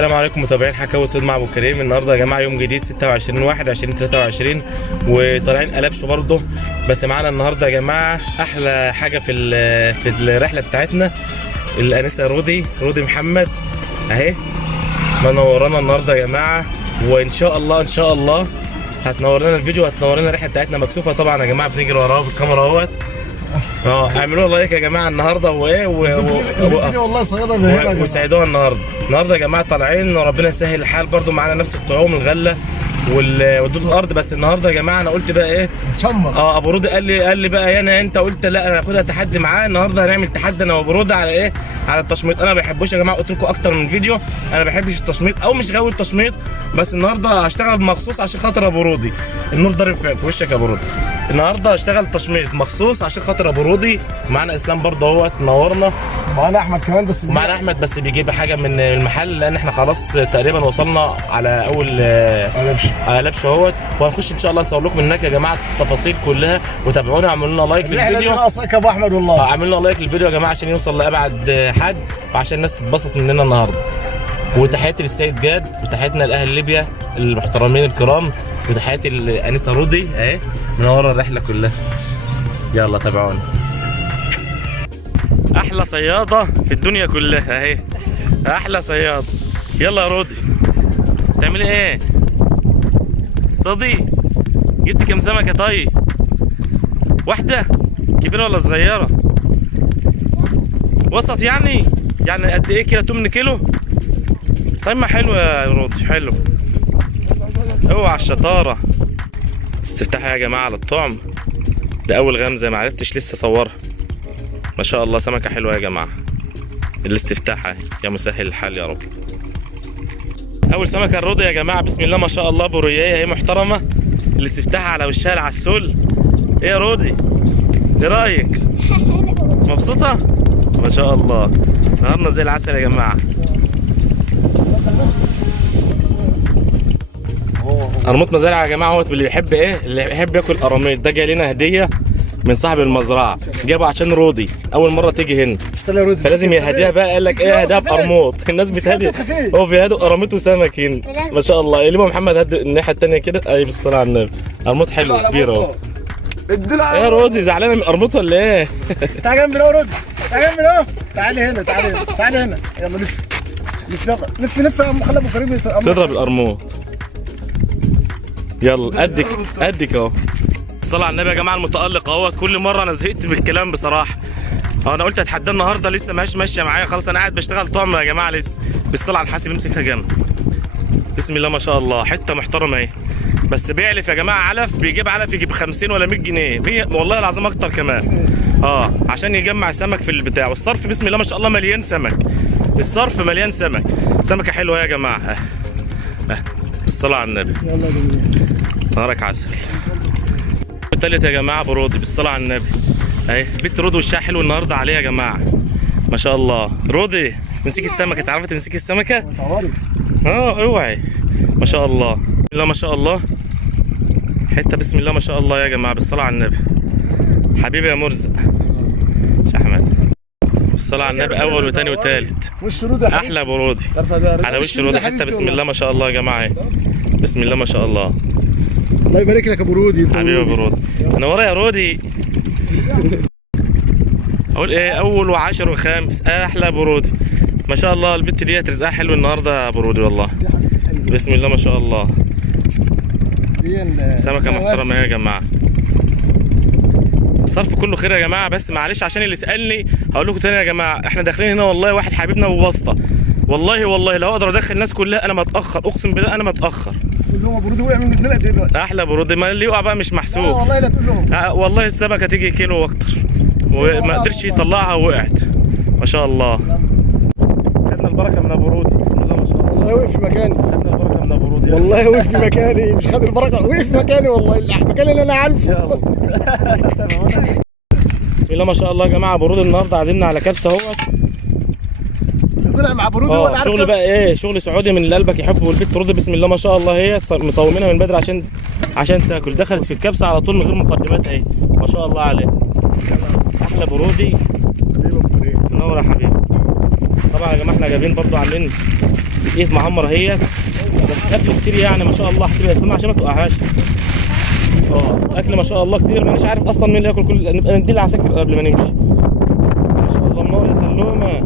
السلام عليكم متابعين حكاوي صيد مع ابو كريم. النهارده يا جماعه يوم جديد 26/1/2023 وطالعين قلبش برضه، بس معانا النهارده يا جماعه احلى حاجه في الرحله بتاعتنا الانسه رودي محمد اهي منورانا النهارده يا جماعه، وان شاء الله هتنور لنا الفيديو وهتنور لنا الرحله بتاعتنا. مكسوفه طبعا يا جماعه، بنجري وراها بالكاميرا اهوت. اعملوا لايك يا جماعه النهارده وايه والله صياده بهنا وساعدونا النهارده يا جماعه. طالعين وربنا يسهل الحال، برده معانا نفس الطعوم الغله والدود الارض. بس النهارده يا جماعه انا قلت بقى ايه نشمر. ابو رودي قال لي بقى يانا انت قلت لا انا هاخدها تحدي معاه. النهارده هنعمل تحدي انا وابو رودي على ايه؟ على التشميط. انا ما بحبوش يا جماعه، قلت لكم اكتر من فيديو انا ما بحبش التشميط او مش غاوي التشميط، بس النهارده هشتغل مخصوص عشان خاطر ابو رودي. النور ضارب في وشك يا ابو رودي. النهارده هشتغل تشميط مخصوص عشان خاطر ابو رودي. معانا اسلام برضه اهوت نورنا، معانا احمد كمان معانا احمد بس بيجيب حاجه من المحل لان احنا خلاص تقريبا وصلنا على اول على لبش اهوت، وهنخش ان شاء الله نصور لكم هناك يا جماعه التفاصيل كلها. وتابعونا اعملوا لنا لايك للفيديو. ناقصك يا ابو احمد والله. اعملوا لنا لايك للفيديو يا جماعه عشان يوصل لابعد حد وعشان الناس تتبسط مننا النهارده. وتحياتي للسيد جاد وتحياتنا لاهل ليبيا المحترمين الكرام وتحياتي لانسه رودي اهي منوره الرحله كلها. يلا تابعونا. احلى صياده في الدنيا كلها اهي، احلى صياده. يلا يا رودي تعملي ايه؟ تصطادي؟ جبت كام سمكه طيب؟ واحده؟ كبيره ولا صغيره؟ وسط يعني قد ايه كده؟ 8 كيلو؟ طيب ما حلو يا رودي، حلو. اوعى الشطاره. استفتاح يا جماعه على الطعم ده، اول غمزه ما عرفتش لسه اصورها. ما شاء الله سمكه حلوه يا جماعه. الاستفتاح اهي، يا مسهل الحال يا رب. اول سمكه الرودي يا جماعه، بسم الله ما شاء الله، بوريايه اهي محترمه. الاستفتاح على وشها العسول. ايه يا رودي؟ ايه رايك؟ مبسوطه؟ ما شاء الله نهارنا زي العسل يا جماعه. قرموط مزارع يا جماعه اهوت، اللي بيحب ايه؟ اللي بيحب ياكل قراميط. ده جاي لنا هديه من صاحب المزرعه، جابه عشان رودي اول مره تيجي هنا فلازم يهديها بقى. قال لك ايه؟ هديها بقرموط. الناس بتهدي، هو بيهدوا قراميط وسمك هنا ما شاء الله. اللي محمد هدي الناحيه الثانيه كده. اي بالصلاه على النبي. قرموط حلو كبير اهو. ايه يا رودي زعلانه من قرموط ولا ايه؟ تعال جنبي يا رودي، تعال جنبي اهو. تعالي هنا تعالي هنا. يلا لف يا عم، خلي ابو كريم تضرب القرموط. يلا قدك اهو. الصلاة على النبي يا جماعه. المتألق اهوت. كل مره انا زهقت من الكلام بصراحه. انا قلت اتحدى النهارده، لسه ماشيه معايا خلاص. انا قاعد بشتغل طعم يا جماعه لسه. بالصلاة على الحاسب امسكها جنب. بسم الله ما شاء الله، حته محترمه اهي. بس بيعلف يا جماعه علف، بيجيب علف يجيب 50 ولا 100 جنيه 100 والله العظيم اكتر كمان. عشان يجمع سمك في البتاع. والصرف بسم الله ما شاء الله مليان سمك. الصرف مليان سمك. سمكه حلوه يا جماعه. بالصلاة على النبي. يلا جميل. نهارك عسل. التالت يا جماعه ابو رودي بالصلاه على النبي اهي. بنت رودي وشها حلو النهارده عليها يا جماعه ما شاء الله. رودي امسكي السمكه. تعرفي تمسكي السمكه؟ اوعي. ما شاء الله بسم الله ما شاء الله. حته بسم الله ما شاء الله يا جماعه بالصلاه على النبي. حبيبي يا مرزق يا احمد. بالصلاه على النبي. اول وثاني وثالث. وش رودي احلى ابو رودي على وش رودي. حته بسم الله ما شاء الله يا جماعه اهي. بسم الله ما شاء الله. الله يبارك لك يا ابو رودي. حبيبي ابو رودي. انا ورايا يا رودي. اقول ايه؟ اول وعاشر وخامس. احلى ابو رودي ما شاء الله. البت ديت رزقها حلو النهارده يا ابو رودي والله. بسم الله ما شاء الله. سمكه محترمه يا جماعه. الصرف كله خير يا جماعه. بس معلش عشان اللي سالني هقول لكم تاني يا جماعه، احنا داخلين هنا والله واحد حبيبنا بواسطه. والله لو اقدر ادخل الناس كلها انا ما اتاخر، اقسم بالله انا ما اتاخر. قول لهم ابو رودي وقع من الاثنين قد ايه دلوقتي؟ احلى ابو رودي. ما اللي يقع بقى مش محسوب. والله لا تقول لهم. والله السمكه تيجي كيلو واكتر وما قدرش يطلعها ووقعت ما شاء الله. خدنا البركه من ابو رودي. بسم الله ما شاء الله. والله وقف في مكاني. خدنا البركه من ابو رودي. والله وقف في مكاني، مش خد البركه، وقف في مكاني والله. المكان اللي انا عارفه. بسم الله ما شاء الله يا جماعه. ابو رودي النهارده عازمنا على كبسه اهوت. طلع مع ابو رودي ولا عارف. شغل بقى ايه؟ شغل سعودي من اللي قلبك يحبه. والبت رودي بسم الله ما شاء الله هي مصومينها من بدري عشان تاكل. دخلت في الكبسه على طول من غير مقدمات اهي ما شاء الله عليه. احلى ابو رودي. حبيبي ابو كريم. منور يا حبيبي. طبعا يا جماعه احنا جايبين برضو عاملين ايه معمره اهي، بس اكل كتير يعني ما شاء الله. حسيبها اسمها عشان ما توقعهاش. اكل ما شاء الله كتير، مانيش عارف اصلا مين اللي ياكل. كل نبقى ندي العساكر قبل ما نمشي. ما شاء الله منور يا سلومه.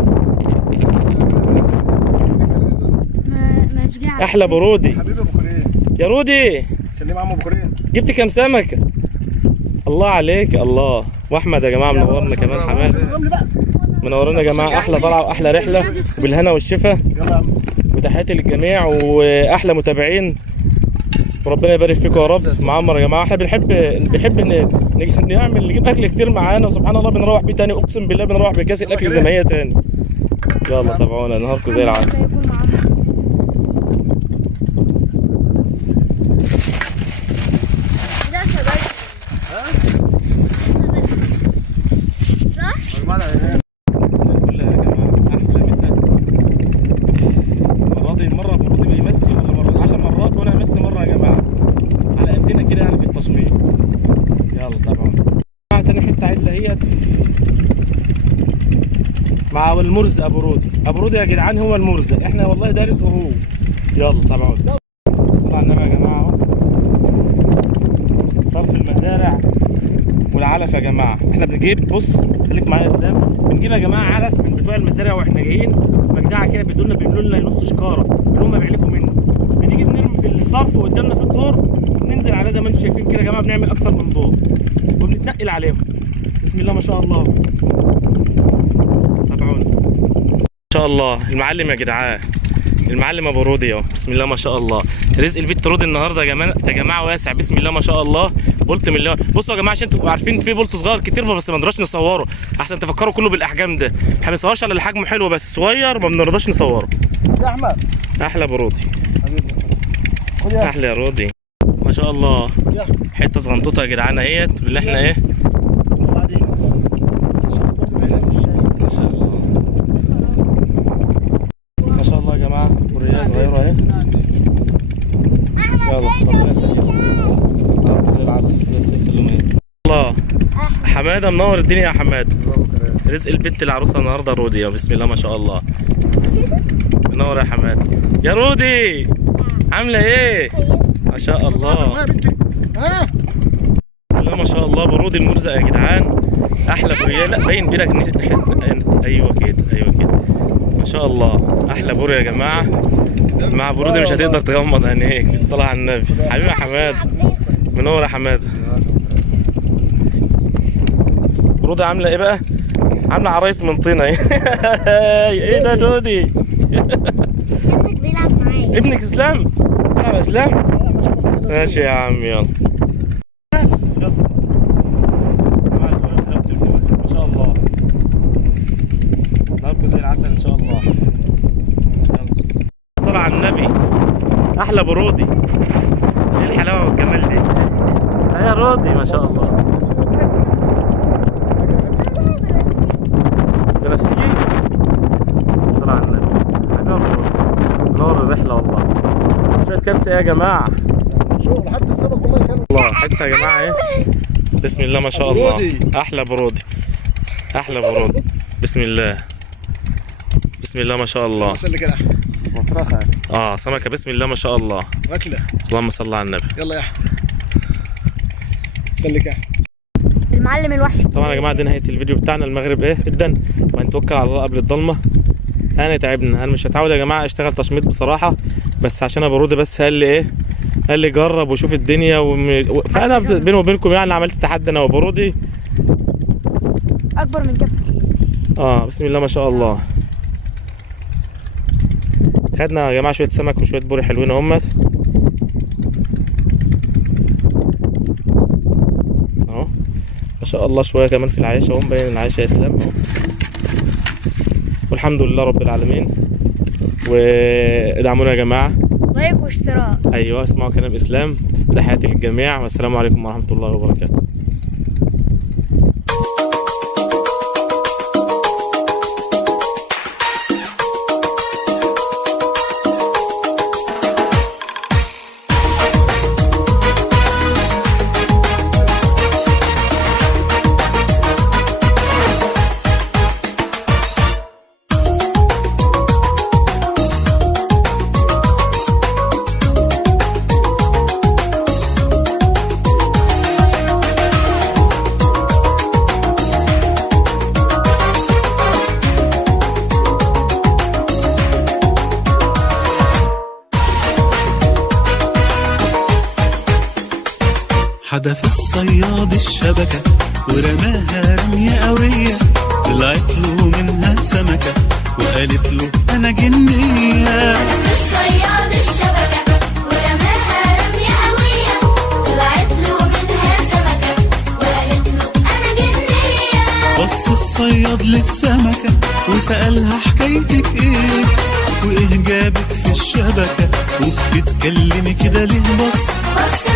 ما شجعت. احلى برودي حبيبي ابو كريم، يا رودي. سلم عم ابو كريم. جبت كام سمكه؟ الله عليك الله. واحمد يا جماعه منورنا كمان. حماد منورنا يا جماعه. احلى طلعه واحلى رحله بالهنا والشفا. يلا يا عم. وتحياتي للجميع واحلى متابعين، وربنا يبارك فيكم يا رب. معمر يا جماعه. احنا بنحب نجيب اكل كتير معانا، وسبحان الله بنروح بيه تاني. اقسم بالله بنروح بكاس الاكل زي ما هي تاني. يلا تابعونا، نهاركم زي العسل. سيكون معانا. صح؟ مساء الفل يا جماعه. احلى مسا. المره دي برودي بيمسي ولا مرة 10 مرات وانا امسي مره يا جماعه، على قدنا كده يعني في التصوير. يلا تابعونا. تاني حته عدله اهيت مع المرزق. ابو رودي يا جدعان هو المرزق. احنا والله ده رزقه هو. يلا تابعونا. الصلاة على النبي يا جماعه اهو. صرف المزارع والعلف يا جماعه. احنا بنجيب، بص خليك معايا يا اسلام، بنجيب يا جماعه علف من بتوع المزارع واحنا جايين. مجدعه كده بيملوا لنا نص شكاره اللي هم بيعلفوا منه. بنيجي بنرمي في الصرف قدامنا في الدور، ننزل عليه زي ما انتم شايفين كده يا جماعه. بنعمل اكتر من دور وبنتنقل عليهم. بسم الله ما شاء الله. تابعونا. ما شاء الله المعلم يا جدعان. المعلم ابو رودي اهو. بسم الله ما شاء الله. رزق البيت رودي النهارده يا جماعه واسع. بسم الله ما شاء الله. بولت من الله. بصوا يا جماعه عشان تبقوا عارفين في بولت صغير كتير بس ما نقدرش نصوره، احسن تفكروا كله بالاحجام ده. احنا ما بنصورش على اللي حجمه حلو، بس صغير ما بنرضاش نصوره. يا احمد احلى ابو رودي. حبيبي خد يا احلى يا رودي. ما شاء الله. يا احمد. حته صغنطوطه يا جدعان اهيت اللي احنا ايه. وبعدين ما شاء الله. ما شاء الله يا جماعه. مريه صغيره اهي. يلا ربنا يسلمك زي العسل. بس يسلمك الله. حماده منور الدنيا يا حماده. رزق البنت العروسه النهارده رودي. بسم الله ما شاء الله. منور يا حماده. يا رودي عامله ايه؟ ما شاء الله. يا بنتي ها. بسم الله ما شاء الله. برودي المرزق يا جدعان. احلى بريه. لا باين بينك ايوه كده ايوه كده. ما شاء الله. احلى بوري يا جماعه. مع برودي مش هتقدر تغمض عينيك. بالصلاه على النبي. حبيبي يا حماد. منور يا حماد. برودي عامله ايه بقى؟ عامله عرايس من طينه. ايه ده دودي؟ ابنك بيلعب معايا. ابنك اسلام؟ بيلعب اسلام؟ ماشي يا عم يلا. ما شاء الله. نهاركم زي العسل ان شاء الله. الصلاة على النبي. احلى برودي. ايه الحلاوه والجمال دي؟ يا رودي ما شاء الله. بنفسجي. الصلاة على النبي. منور الرحله والله. شويه كبسه يا جماعه. شغل حتى السمك والله كان الله. حته يا جماعه ايه. بسم الله ما شاء الله. احلى برودي. احلى برودي. بسم الله. بسم الله ما شاء الله. سلك يا احمد. مطرخه سمكه. بسم الله ما شاء الله. اكله. اللهم صل على النبي. يلا يا احمد سلك يا احمد. المعلم الوحش. طبعا يا جماعه دي نهايه الفيديو بتاعنا. المغرب ايه جدا، وهنتوكل على الله قبل الضلمه. انا تعبنا. انا مش هتعود يا جماعه اشتغل تشميط بصراحه، بس عشان ابو رودي بس قال لي ايه، قال لي جرب وشوف الدنيا فانا بيني وبينكم يعني عملت تحدي انا وابو رودي. اكبر من كف ايدي. بسم الله ما شاء الله. خدنا يا جماعه شويه سمك وشويه بوري حلوين اهمت اهو. ما شاء الله. شويه كمان في العيشه اهو، مبين العيشه يا اسلام اهو. والحمد لله رب العالمين. وادعمونا يا جماعه. لايك واشتراك. ايوه اسمعوا كلام اسلام. تحياتي للجميع والسلام عليكم ورحمه الله وبركاته. حدف الصياد الشبكة ورماها رمية قوية، طلعت له منها سمكة وقالت له أنا جنية. حدف الصياد الشبكة ورماها رمية قوية، طلعت له منها سمكة وقالت له أنا جنية. بص الصياد للسمكة وسألها حكايتك ايه، وايه جابك في الشبكة وبتتكلمي كده ليه؟ بص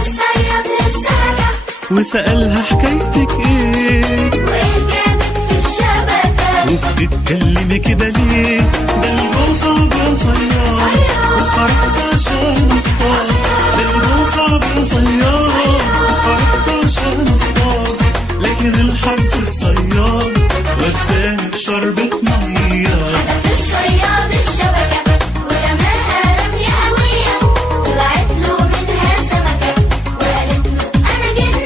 الصياد للسمكة وسألها حكايتك ايه، وإيه جابك في الشبكة وبتتكلمي كده ليه؟ ده الجو صعب يا صياد وخرجت عشان اصطاد، ده الجو صعب يا صياد وخرجت عشان اصطاد، لكن الحظ الصياد وداني في شربة مية. حدف الصياد الشبكة ورماها رمية قوية، طلعت له منها سمكة وقالت له أنا جنية.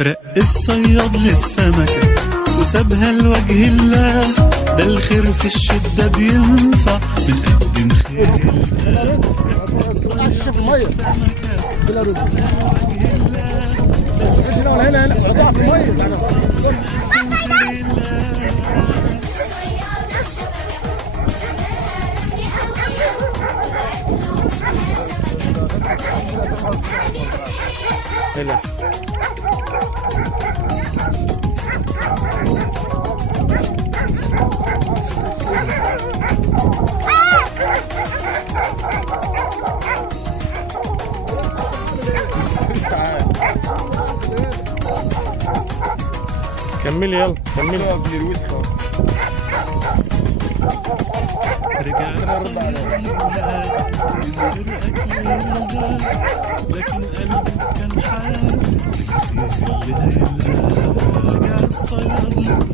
رق الصياد للسمكة وسابها لوجه الله، ده الخير في الشدة بينفع بنقدم خير الله. في الميه بلا رد هنا ولا هنا اضع في الميه الصياد الشبكة ورماها رمية قوية، طلعت له منها سمكة أنا جنية. هلا كملي يلا كملي. رجع الصياد للبلاد من غير أكل يلقى، لكن قلبه كان حاسس بخير اللي هيلقاه. رجع الصياد للبلاد